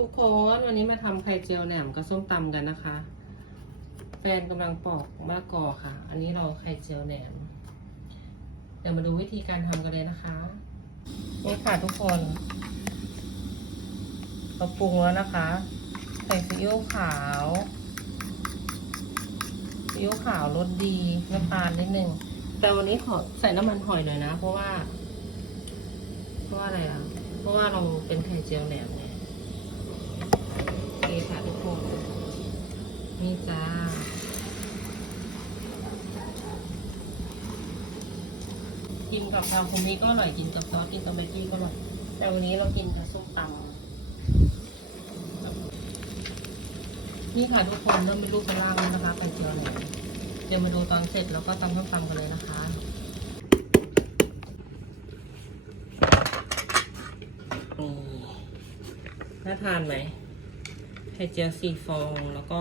ทุกคนวันนี้มาทำไข่เจียวแหนมกับส้มตำกันนะคะ แฟนกำลังปอกมะละกอค่ะ อันนี้เราไข่เจียวแหนม เดี๋ยวมาดูวิธีการทำกันเลยนะคะนี่ค่ะทุกคนเราปรุงแล้วนะคะ ใส่ซีอิ๊วขาวซีอิ๊วขาวรสดีน้ำตาลนิดนึง แต่วันนี้ขอใส่น้ำมันหอยหน่อยนะ เพราะว่า เพราะว่าอะไรอะ เพราะว่าเราเป็นไข่เจียวแหนมไงโอเคค่ะทุกคน นี่จ้า กับชาคุมิก็อร่อยกินกับซอสกินกับแม็กกี้ก็อร่อย แต่วันนี้เรากินกับส้มตำนี่ค่ะทุกคนเริ่มเป็นรูปเป็นร่างแล้วนะคะไข่เจียวแหนมเดี๋ยวมาดูตอนเสร็จแล้วก็ตำส้มตำกันเลยนะคะนี่น่าทานไหมไข่เจียวสี่ฟองแล้วก็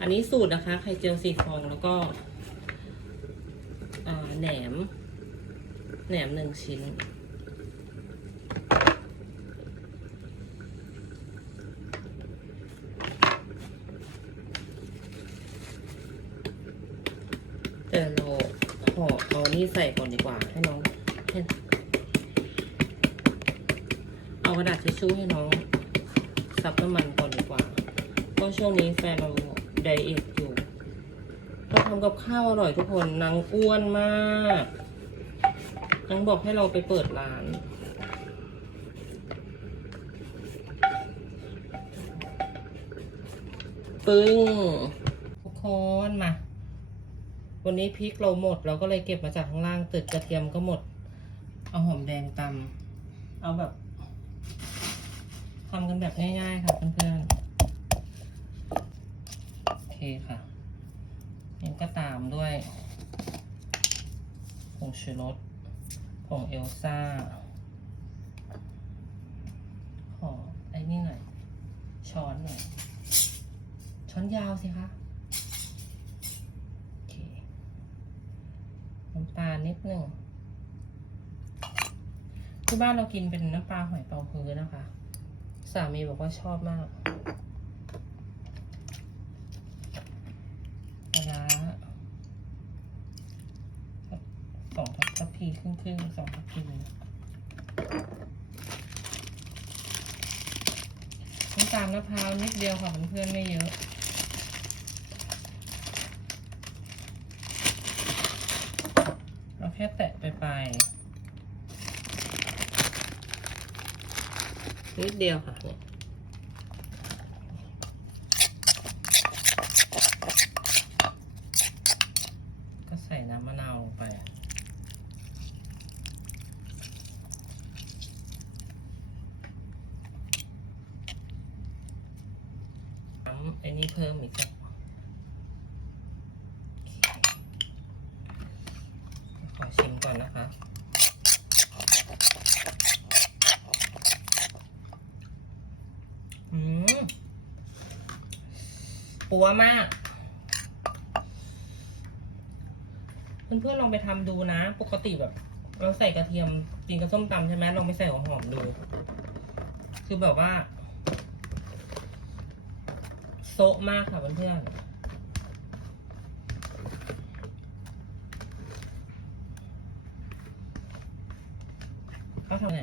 อันนี้สูตรนะคะ ไข่เจียวสี่ฟองแล้วก็แหนม แหนมหนึ่งชิ้น แต่เราห่อเอานี่ใส่ก่อนดีกว่า ให้น้องเอากระดาษทิชชู่ให้น้อง ซับน้ำมันก่อนดีกว่าเพราะช่วงนี้แฟนเราไดเอทอยู่เราทำกับข้าวอร่อยทุกคนนางอ้วนมาก นางบอกให้เราไปเปิดร้าน ปึ้งทุกคนมา วันนี้พริกเราหมด เราก็เลยเก็บมาจากข้างล่างตึกกระเทียมก็หมด เอาหอมแดงตำเอาแบบทำกันแบบง่ายๆ ค่ะเพื่อนๆ โอเคค่ะนี่ก็ตามด้วยผงชูรส ผงเอลซ่า ขอไอ้นี่หน่อย ช้อนหน่อย ช้อนยาวสิคะโอเคน้ำตาลนิดหนึ่งที่บ้านเรากินเป็นน้ำปลาหอยเปาฮื้อนะคะ สามีบอกว่าชอบมากปลาร้าสองทัพพี ครึ่งครึ่งสองทัพพีน้ำตาลมะพร้าวนิดเดียวค่ะเพื่อนๆไม่เยอะเราแค่แตะไปไปนิดเดียวค่ะเนี่ยก็ใส่น้ำมะนาวลงไป้ำไอ้นี่เพิ่มอีกสักขอชิมก่อนนะคะอืมปัวมาก เพื่อนๆลองไปทำดูนะ ปกติแบบ เราใส่กระเทียมกินกับส้มตำใช่ไหมลองไปใส่หัวหอมดู คือแบบว่า โซะมากค่ะเพื่อนๆเขาทำไง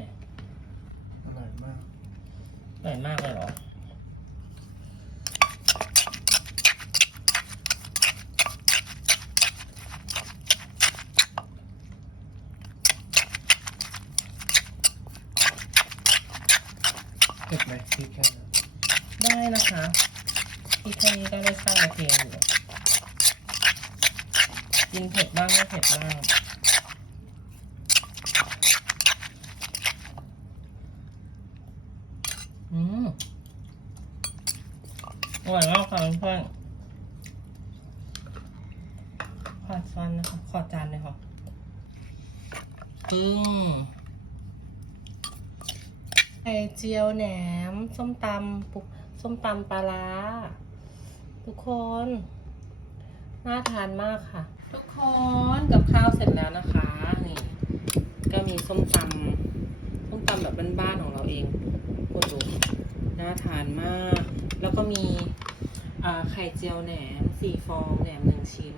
อร่อยมากอร่อยมากเลยเหรอ เผ็ดไหมพริกแค่นั้นได้นะคะ พี่แค่นี้ก็ได้สร้าโอเคอยู่กินเผ็ดบ้างไม่เผ็ดบ้างอืมอร่อยมากค่ะเพื่อนขอจานนะคะขอจานเลยค่ะปึ้งไข่เจียวแหนม ส้มตำปุกส้มตำปลาร้า ทุกคน น่าทานมากค่ะ ทุกคนกับข้าวเสร็จแล้วนะคะ นี่ ก็มีส้มตำส้มตำแบบบ้านๆของเราเองคุณดูน่าทานมาก แล้วก็มีอ่าไข่เจียวแหนมสี่ฟองแหนมหนึ่งชิ้น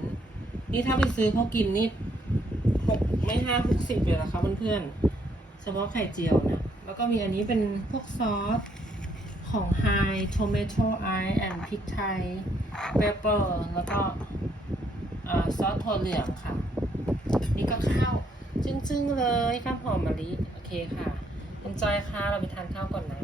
นี่ถ้าไปซื้อเขากินนี่หกไม่ห้าหกสิบเลยนะคะเพื่อนๆเฉพาะไข่เจียวนะ แล้วก็มีอันนี้เป็นพวกซอส ของ High Tomato Ice and พริกไทย Pepper แล้วก็ซอสถั่วเหลืองค่ะ นี่ก็ข้าวจึ้งๆเลยข้าวหอมมะลิ โอเคค่ะคุณจอยค่ะ เราไปทานข้าวก่อนนะ